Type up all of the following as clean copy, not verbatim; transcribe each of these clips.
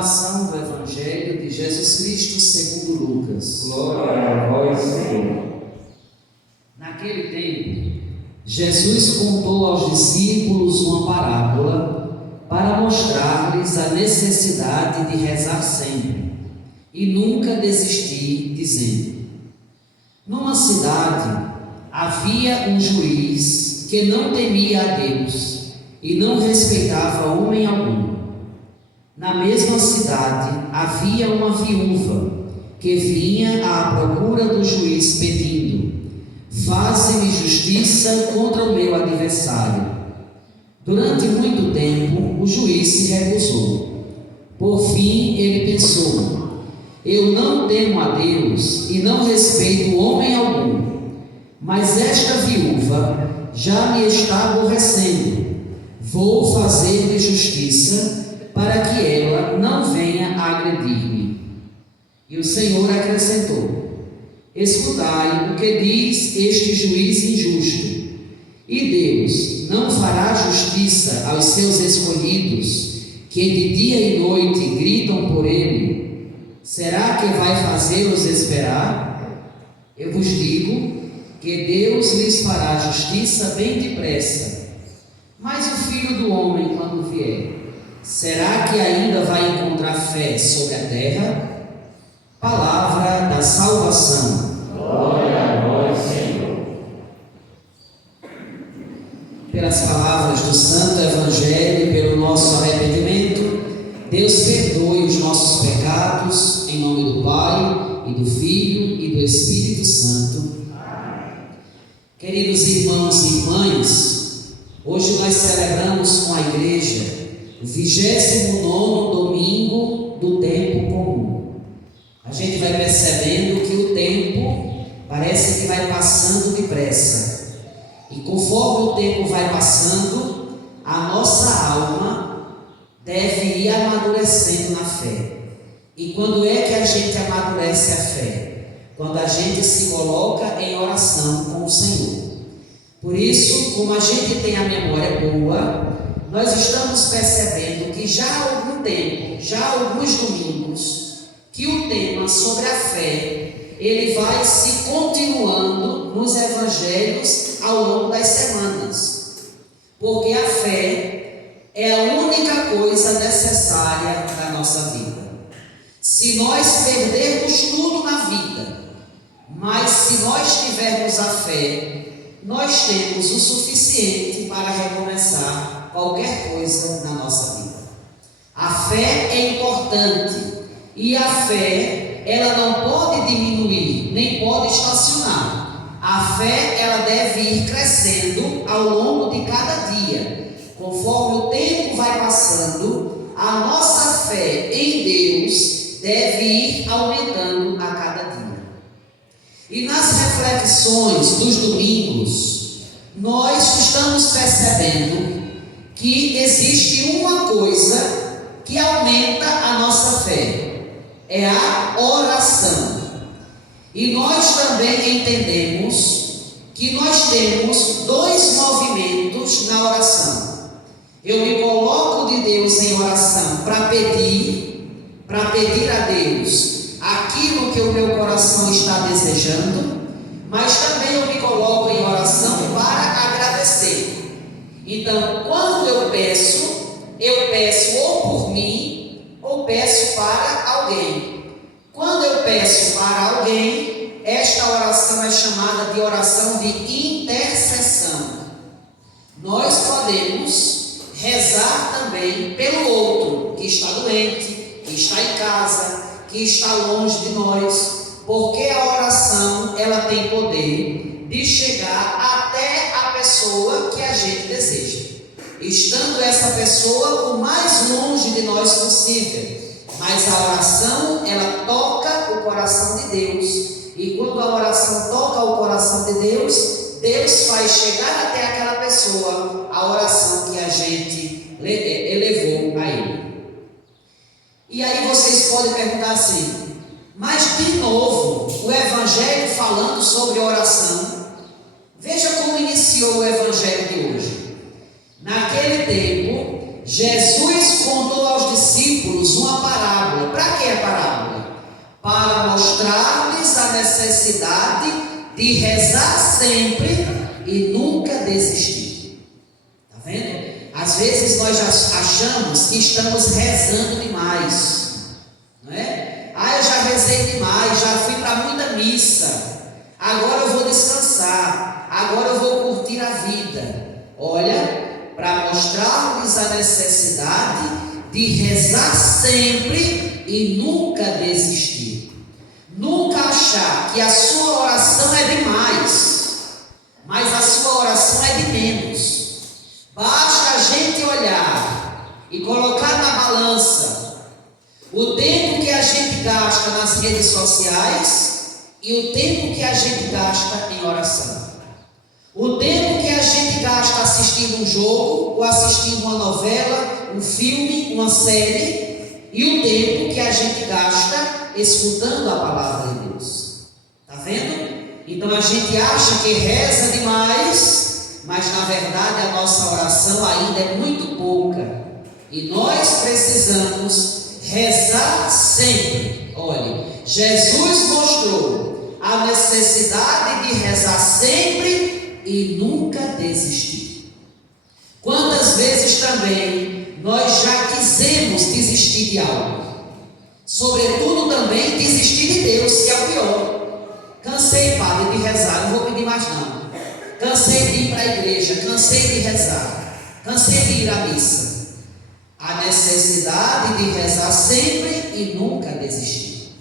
Proclamação do Evangelho de Jesus Cristo segundo Lucas. Glória a vós, Senhor. Naquele tempo, Jesus contou aos discípulos uma parábola para mostrar-lhes a necessidade de rezar sempre e nunca desistir, dizendo: numa cidade havia um juiz que não temia a Deus e não respeitava homem algum. Na mesma cidade havia uma viúva que vinha à procura do juiz pedindo: faze-me justiça contra o meu adversário. Durante muito tempo o juiz se recusou. Por fim ele pensou: eu não temo a Deus e não respeito homem algum, mas esta viúva já me está aborrecendo. Vou fazer-lhe justiça para que ela não venha a agredir-me. E o Senhor acrescentou: escutai o que diz este juiz injusto. E Deus não fará justiça aos seus escolhidos, que de dia e noite gritam por ele? Será que vai fazê-los esperar? Eu vos digo que Deus lhes fará justiça bem depressa. Mas o Filho do Homem, quando vier, será que ainda vai encontrar fé sobre a terra? Palavra da salvação. Glória a vós, Senhor. Pelas palavras do Santo Evangelho e pelo nosso arrependimento, Deus perdoe os nossos pecados, em nome do Pai, e do Filho e do Espírito Santo. Queridos irmãos e irmãs, hoje nós celebramos com a Igreja o 29º domingo do tempo comum. A gente vai percebendo que o tempo parece que vai passando depressa. E conforme o tempo vai passando, a nossa alma deve ir amadurecendo na fé. E quando é que a gente amadurece a fé? Quando a gente se coloca em oração com o Senhor. Por isso, como a gente tem a memória boa, nós estamos percebendo que já há algum tempo, já há alguns domingos, que o tema sobre a fé, ele vai se continuando nos evangelhos ao longo das semanas. Porque a fé é a única coisa necessária da nossa vida. Se nós perdermos tudo na vida, mas se nós tivermos a fé, nós temos o suficiente para recomeçar qualquer coisa na nossa vida. A fé é importante e a fé, ela não pode diminuir, nem pode estacionar. A fé, ela deve ir crescendo ao longo de cada dia. Conforme o tempo vai passando, a nossa fé em Deus deve ir aumentando a cada dia. E nas reflexões dos domingos, nós estamos percebendo que existe uma coisa que aumenta a nossa fé. É a oração. E nós também entendemos que nós temos dois movimentos na oração. Eu me coloco de Deus em oração para pedir a Deus aquilo que o meu coração está desejando, mas também eu me coloco em oração para agradecer. Então, quando eu peço ou por mim, ou peço para alguém. Quando eu peço para alguém, esta oração é chamada de oração de intercessão. Nós podemos rezar também pelo outro que está doente, que está em casa, que está longe de nós, porque a oração, ela tem poder de chegar até a pessoa que a gente deseja, estando essa pessoa o mais longe de nós possível. Mas a oração, ela toca o coração de Deus, e quando a oração toca o coração de Deus, Deus faz chegar até aquela pessoa a oração que a gente elevou a Ele. E aí vocês podem perguntar assim: mas de novo, o Evangelho falando sobre oração? Veja como iniciou o Evangelho de hoje. Naquele tempo, Jesus contou aos discípulos uma parábola para mostrar-lhes a necessidade de rezar sempre e nunca desistir. Está vendo? Às vezes nós já achamos que estamos rezando demais, não é? Eu já rezei demais, já fui para muita missa, agora eu vou descansar, agora eu vou curtir a vida. Olha, para mostrar-lhes a necessidade de rezar sempre e nunca desistir. Nunca achar que a sua oração é demais, mas a sua oração é de menos. Basta a gente olhar e colocar na balança o tempo que a gente gasta nas redes sociais e o tempo que a gente gasta em oração. O tempo que a gente gasta assistindo um jogo, ou assistindo uma novela, um filme, uma série, e o tempo que a gente gasta escutando a palavra de Deus. Está vendo? Então a gente acha que reza demais, mas na verdade a nossa oração ainda é muito pouca. E nós precisamos rezar sempre. Olhe, Jesus mostrou a necessidade de rezar sempre e nunca desistir. Quantas vezes também nós já quisemos desistir de algo, sobretudo também desistir de Deus, que é o pior. Cansei, padre, de rezar, não vou pedir mais não. Cansei de ir para a igreja, cansei de rezar, cansei de ir à missa. A necessidade de rezar sempre e nunca desistir.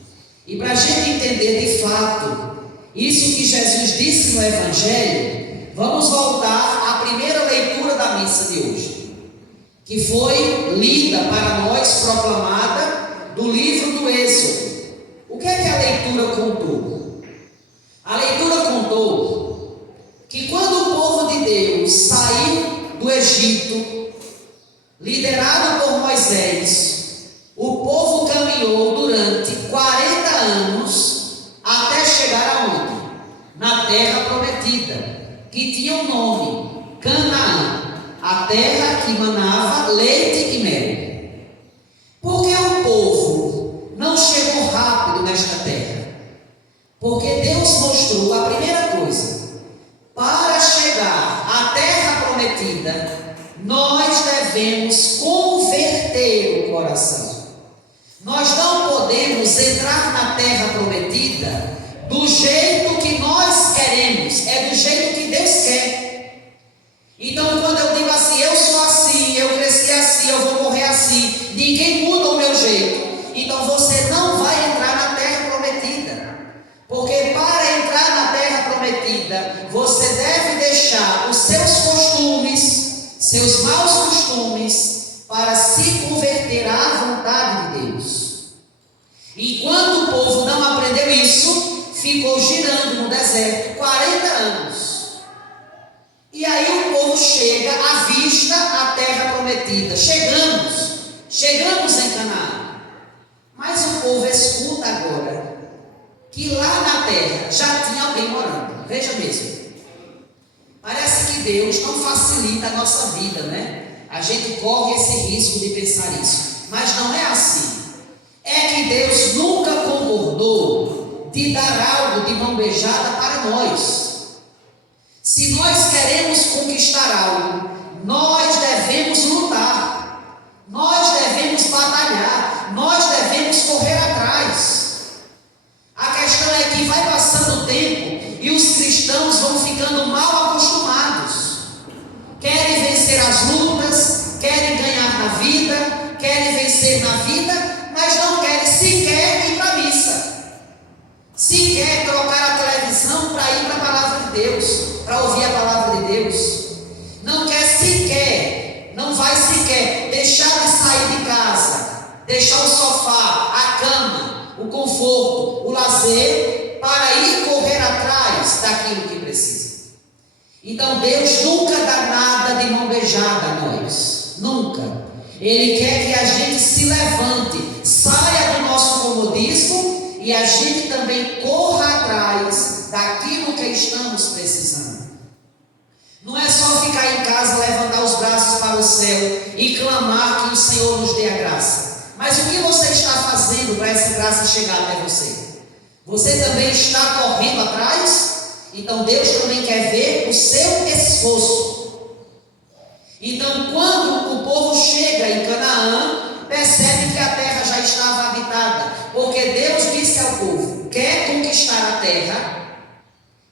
E para a gente entender de fato isso que Jesus disse no Evangelho, vamos voltar à primeira leitura da missa de hoje, que foi lida para nós, proclamada do livro do Êxodo. O que é que a leitura contou? A leitura contou que quando o povo de Deus saiu do Egito, liderado por Moisés, o povo caminhou durante 40 anos até chegar aonde? Na terra prometida, que tinha um nome, Canaã, a terra que manava leite e mel. Por que o povo não chegou rápido nesta terra? Porque Deus mostrou a primeira coisa: para chegar à terra prometida, nós devemos converter o coração. Nós não podemos entrar na terra prometida do jeito que nós queremos, é do jeito que Deus quer. Então, quando eu digo assim, eu sou assim, eu cresci assim, eu vou morrer assim, ninguém muda o meu jeito, então você não vai entrar na terra prometida. Porque para entrar na terra prometida, você deve deixar os seus costumes, seus maus costumes, para se converter à vontade de Deus. Enquanto o povo não aprendeu isso, ficou girando no deserto 40 anos. E aí o povo chega à vista a terra prometida. Chegamos em Canaã. Mas o povo escuta agora que lá na terra já tinha alguém morando. Veja mesmo. Parece que Deus não facilita a nossa vida, né? A gente corre esse risco de pensar isso. Mas não é assim. É que Deus nunca concordou de dar algo de mão beijada para nós. Se nós queremos conquistar algo, nós devemos lutar, nós devemos batalhar, nós devemos correr atrás. A questão é que vai passando o tempo e os cristãos vão ficando mal acostumados. Querem vencer as lutas, querem ganhar na vida, querem vencer na vida, mas não querem sequer ir para a missa, sequer trocar a televisão para ir para a palavra de Deus, para ouvir a palavra de Deus. Não quer sequer, não vai sequer deixar de sair de casa, deixar o sofá, a cama, o conforto, o lazer, para ir correr atrás daquilo que precisa. Então Deus nunca dá nada de mão beijada a nós, nunca. Ele quer que a gente se levante, saia do nosso comodismo e a gente também corra atrás daquilo que estamos precisando. Não é só ficar em casa, levantar os braços para o céu e clamar que o Senhor nos dê a graça. Mas o que você está fazendo para essa graça chegar até você? Você também está correndo atrás? Então Deus também quer ver o seu esforço. Então, quando o povo chega em Canaã, percebe que a terra já estava habitada, porque Deus disse ao povo: quer conquistar a terra,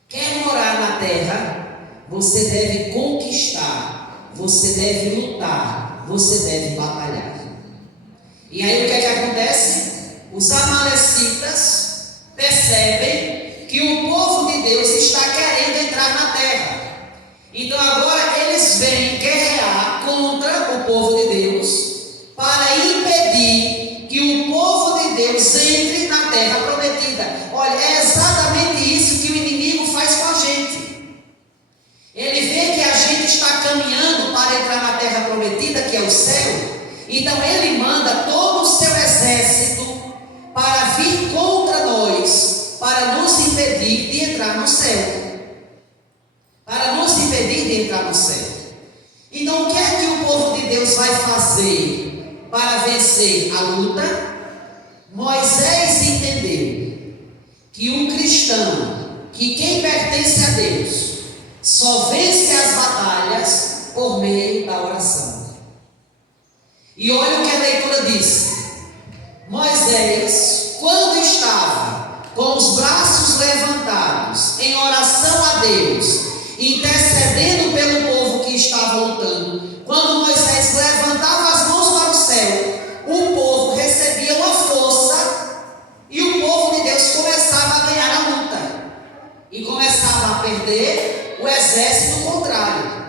quer morar na terra, você deve conquistar, você deve lutar, você deve batalhar. E aí o que é que acontece? Os amalecitas percebem que o povo de Deus está querendo entrar na terra. Então agora eles vêm guerrear contra o povo de Deus para impedir que o povo de Deus entre na terra prometida. Olha, é exatamente isso que o inimigo faz com a gente. Ele vê que a gente está caminhando para entrar na terra prometida, que é o céu. Então ele manda todo o seu exército para vir contra nós, para nos impedir de entrar no céu. Para nos impedir de entrar no céu. Então o que é que o povo de Deus vai fazer para vencer a luta? Moisés entendeu que um cristão, que quem pertence a Deus, só vence as batalhas por meio da oração. E olha o que a leitura diz. Moisés, quando estava com os braços levantados em oração a Deus, intercedendo pelo povo que estava lutando, quando Moisés levantava as mãos para o céu, o povo recebia uma força e o povo de Deus começava a ganhar a luta e começava a perder o exército contrário.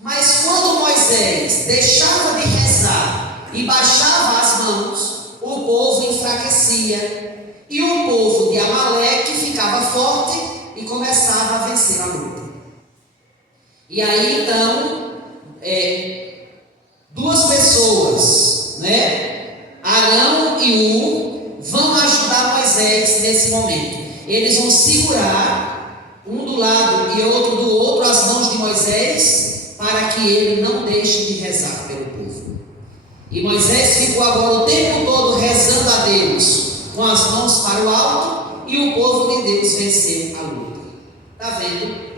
Mas quando Moisés deixava de rezar e baixava as mãos, o povo enfraquecia e o povo de Amaleque ficava forte e começava a vencer a luta. E aí então, duas pessoas, Arão e Ur, vão ajudar Moisés nesse momento. Eles vão segurar um do lado e outro do outro as mãos de Moisés, para que ele não deixe de rezar pelo povo. E Moisés ficou agora o tempo todo rezando a Deus, com as mãos para o alto, e o povo de Deus venceu a luta. Está vendo?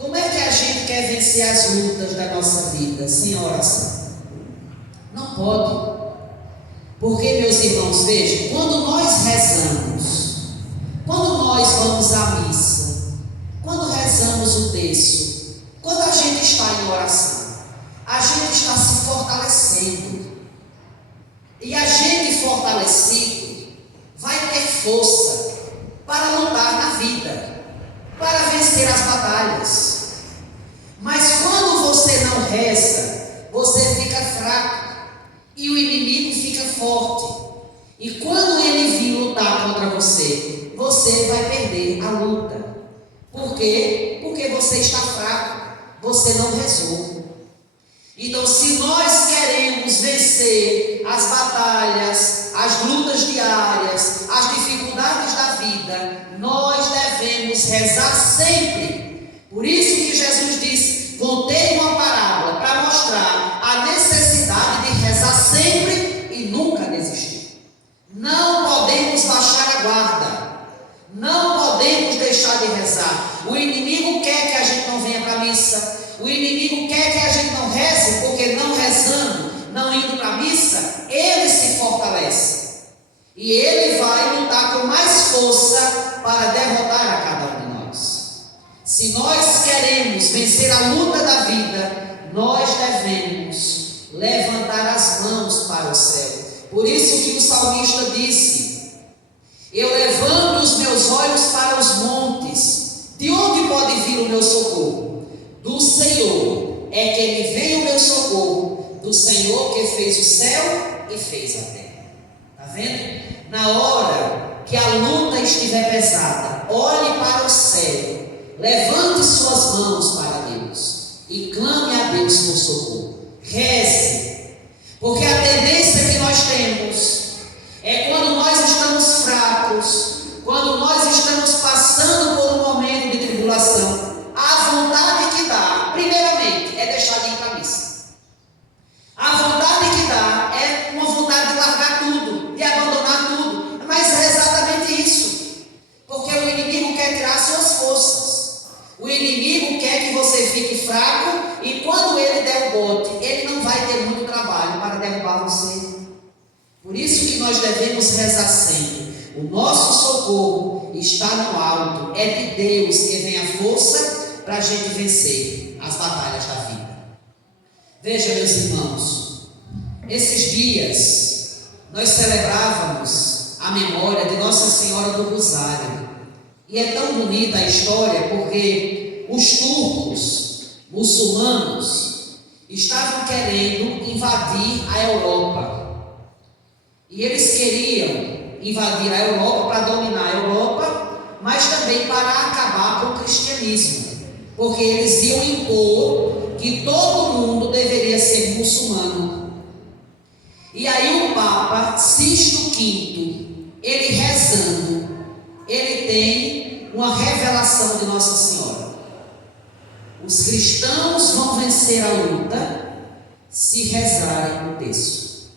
Como é que a gente quer vencer as lutas da nossa vida sem a oração? Não pode. Porque, meus irmãos, vejam, quando nós rezamos, quando nós vamos à missa, quando rezamos o texto, quando a gente está em oração, a gente está se fortalecendo. E a gente fortalecido vai ter força para lutar na vida, para vencer as batalhas. Mas quando você não reza, você fica fraco e o inimigo fica forte. E quando ele vir lutar contra você, você vai perder a luta. Por quê? Porque você está fraco, você não rezou. Então, se nós queremos vencer as batalhas, as lutas diárias, as dificuldades da vida, nós devemos rezar sempre. Por isso que Jesus disse: contei uma parábola para mostrar a necessidade de rezar sempre e nunca desistir. Não podemos baixar a guarda, não podemos deixar de rezar. O inimigo quer que a gente não venha para a missa, o inimigo quer que a gente não reze, porque não rezando, não indo para a missa, ele se fortalece. E ele vai lutar com mais força para derrotar a cada um de nós. Se nós queremos vencer a luta da vida, nós devemos levantar as mãos para o céu. Por isso que o salmista disse: eu levanto os meus olhos para os montes. De onde pode vir o meu socorro? Do Senhor é que me vem o meu socorro, do Senhor que fez o céu e fez a terra. Está vendo? Na hora que a luta estiver pesada, olhe para o céu, levante suas mãos para Deus e clame a Deus por socorro. Reze, porque a tendência que nós temos é quando nós estamos fracos, quando nós estamos passando por um momento de tribulação, a vontade que dá, primeiramente, é deixar de ir para a missa. A vontade que dá é uma vontade de largar tudo, de abandonar tudo. Por isso que nós devemos rezar sempre. O nosso socorro está no alto. É de Deus que vem a força para a gente vencer as batalhas da vida. Veja, meus irmãos, esses dias nós celebrávamos a memória de Nossa Senhora do Rosário. E é tão bonita a história porque os turcos muçulmanos estavam querendo invadir a Europa. E eles queriam invadir a Europa para dominar a Europa, mas também para acabar com o cristianismo, porque eles iam impor que todo mundo deveria ser muçulmano. E aí o Papa Sisto V, ele rezando, ele tem uma revelação de Nossa Senhora. Os cristãos vão vencer a luta se rezarem o terço.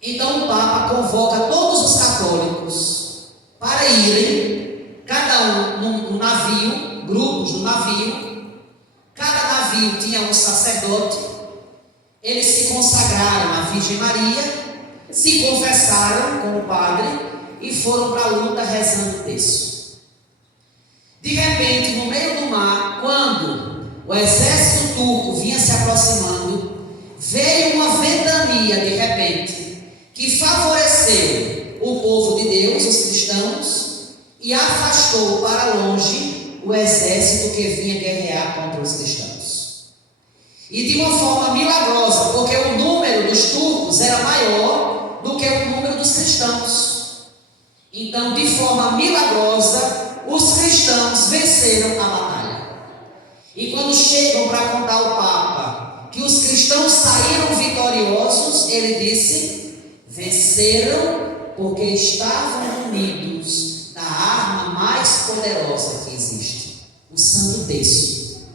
Então o Papa convoca todos os católicos para irem, cada um num navio, grupos no navio. Cada navio tinha um sacerdote. Eles se consagraram à Virgem Maria, se confessaram com o padre e foram para a luta rezando o terço. De repente, no meio do mar, quando o exército turco vinha se aproximando, veio uma ventania de repente, que favoreceu o povo de Deus, os cristãos, e afastou para longe o exército que vinha guerrear contra os cristãos. E de uma forma milagrosa, porque o número dos turcos era maior do que o número dos cristãos. Então, de forma milagrosa, os cristãos venceram a batalha. E quando chegam para contar ao Papa que os cristãos saíram vitoriosos, ele disse: venceram porque estavam unidos da arma mais poderosa que existe, o Santo Terço.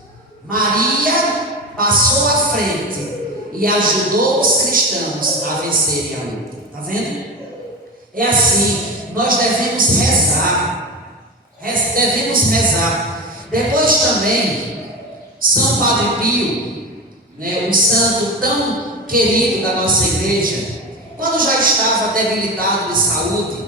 Maria passou à frente e ajudou os cristãos a vencerem a luta. Está vendo? É assim, nós devemos rezar. Devemos rezar. Depois também, São Padre Pio, um santo tão querido da nossa igreja, quando já estava debilitado de saúde,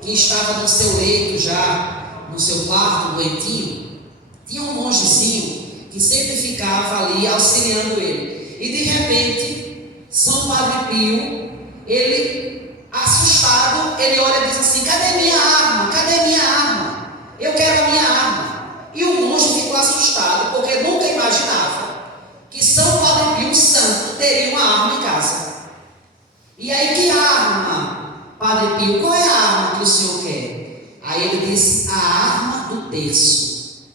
que estava no seu leito já, no seu quarto, doentinho, tinha um mongezinho que sempre ficava ali auxiliando ele. E de repente, São Padre Pio, ele, assustado, ele olha e diz assim: cadê minha arma? Cadê minha arma? Eu quero a minha arma. E o monge ficou assustado, porque nunca imaginava que São Padre Pio, santo, teria uma arma em casa. E aí, que arma, Padre Pio? Qual é a arma que o senhor quer? Aí ele disse: a arma do terço.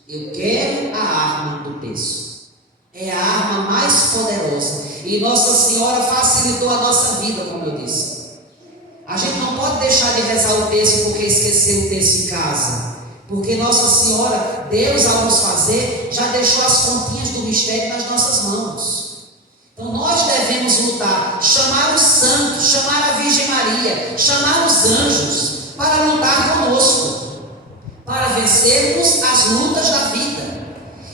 Eu quero a arma do terço. É a arma mais poderosa. E Nossa Senhora facilitou a nossa vida, como eu disse. A gente não pode deixar de rezar o terço porque esqueceu o terço em casa. Porque Nossa Senhora, Deus, ao nos fazer, já deixou as continhas do mistério nas nossas mãos. Então nós devemos lutar, chamar os santos, chamar a Virgem Maria, chamar os anjos para lutar conosco, para vencermos as lutas da vida.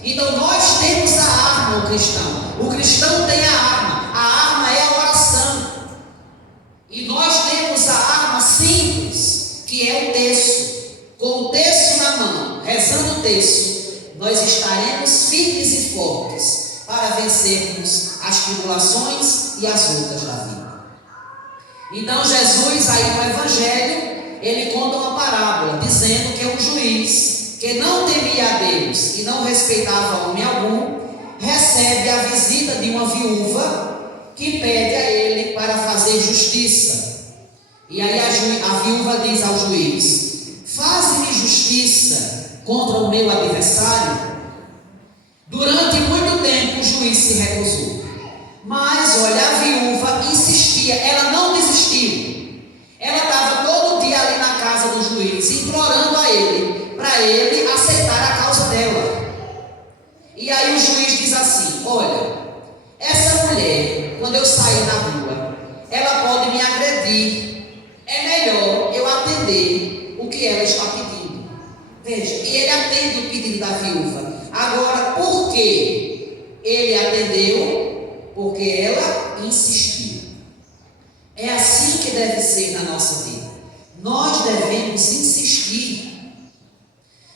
Então nós temos a arma, o cristão tem a arma é a oração. E nós temos a arma simples, que é o terço. Com o terço na mão, rezando o terço, nós estaremos firmes e fortes para vencermos as tribulações e as lutas da vida. Então Jesus, aí no Evangelho, ele conta uma parábola, dizendo que um juiz que não temia a Deus e não respeitava homem algum, recebe a visita de uma viúva que pede a ele para fazer justiça. E aí a viúva diz ao juiz: faze-me justiça contra o meu adversário. Durante muito tempo o juiz se recusou. Mas olha, a viúva insistia, ela não desistiu. Ela estava todo dia ali na casa do juiz, implorando a ele, para ele aceitar a causa dela. E aí o juiz diz assim: olha, essa mulher, quando eu sair na rua, ela pode me agredir. É melhor eu atender o que ela está pedindo. Veja, e ele atende o pedido da viúva. Agora, por que ele atendeu? Porque ela insistiu. É assim que deve ser na nossa vida? Nós devemos insistir.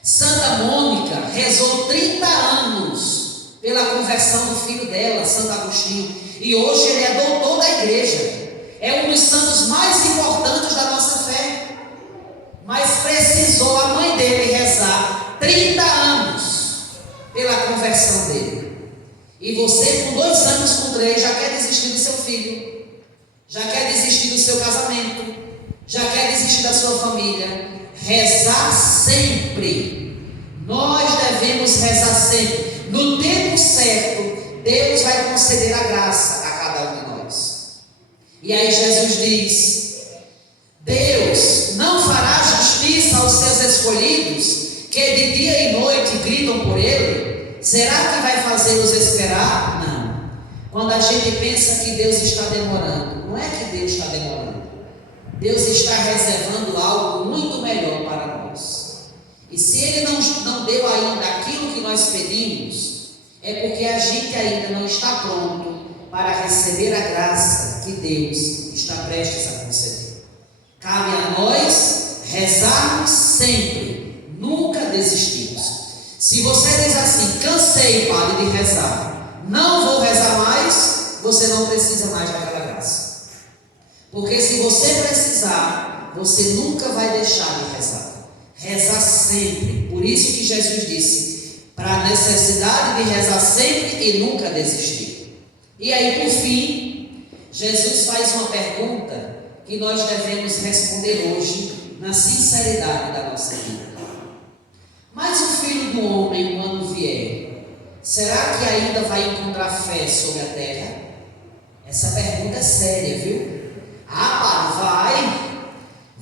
Santa Mônica rezou 30 anos pela conversão do filho dela, Santo Agostinho, e hoje ele é doutor da igreja. É um dos santos mais importantes da nossa fé. Mas precisou a mãe dele rezar 30 anos pela conversão dele. E você, com 2 anos, com 3, já quer desistir do seu filho, já quer desistir do seu casamento, já quer desistir da sua família. Rezar sempre. Nós devemos rezar sempre. No tempo certo, Deus vai conceder a graça a cada um de nós. E aí Jesus diz: Deus não fará justiça aos seus escolhidos, que de dia e noite gritam por Ele? Será que vai fazê-los esperar? Não. Quando a gente pensa que Deus está demorando, não é que Deus está demorando. Deus está reservando algo muito melhor para nós. E se Ele não deu ainda aquilo que nós pedimos, é porque a gente ainda não está pronto para receber a graça que Deus está prestes a conceder. Cabe a nós rezarmos sempre, nunca desistirmos. Se você diz assim: cansei, padre, de rezar, não vou rezar mais, você não precisa mais daquela graça. Porque se você precisar, você nunca vai deixar de rezar. Rezar sempre. Por isso que Jesus disse, para a necessidade de rezar sempre e nunca desistir. E aí, por fim, Jesus faz uma pergunta que nós devemos responder hoje, na sinceridade da nossa vida. Mas o Filho do Homem, quando vier, será que ainda vai encontrar fé sobre a terra? Essa pergunta é séria, viu?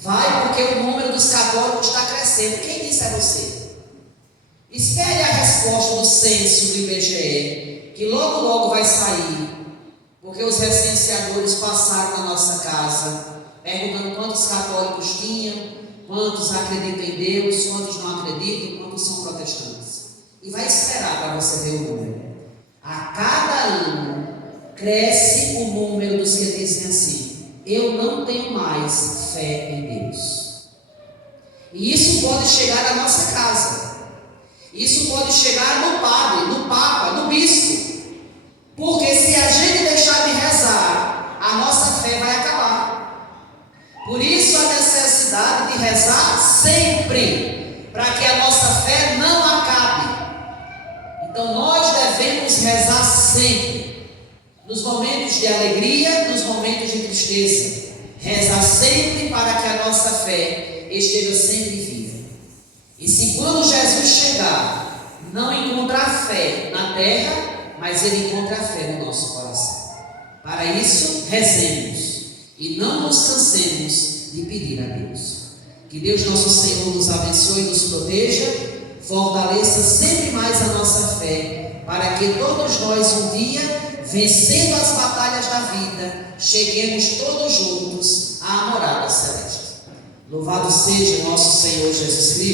Vai porque o número dos católicos está crescendo. Quem disse a você? Espere a resposta do censo do IBGE, que logo logo vai sair, porque os recenseadores passaram na nossa casa, perguntando quantos católicos tinham, quantos acreditam em Deus, quantos não acreditam, quantos são protestantes. E vai esperar para você ver o número. A cada ano cresce o número dos que dizem assim: eu não tenho mais fé em Deus. E isso pode chegar à nossa casa. Isso pode chegar no padre, no papa, no bispo. Porque se a gente deixar de rezar, a nossa fé vai acabar. Por isso a necessidade de rezar sempre, para que a nossa fé não acabe. Então nós devemos rezar sempre. Nos momentos de alegria, nos momentos de tristeza. Rezar sempre para que a nossa fé esteja sempre viva. E se quando Jesus chegar, não encontrar fé na terra, mas Ele encontra fé no nosso coração. Para isso, rezemos e não nos cansemos de pedir a Deus. Que Deus nosso Senhor nos abençoe e nos proteja, fortaleça sempre mais a nossa fé, para que todos nós um dia, vencendo as batalhas da vida, cheguemos todos juntos à morada celeste. Louvado seja nosso Senhor Jesus Cristo.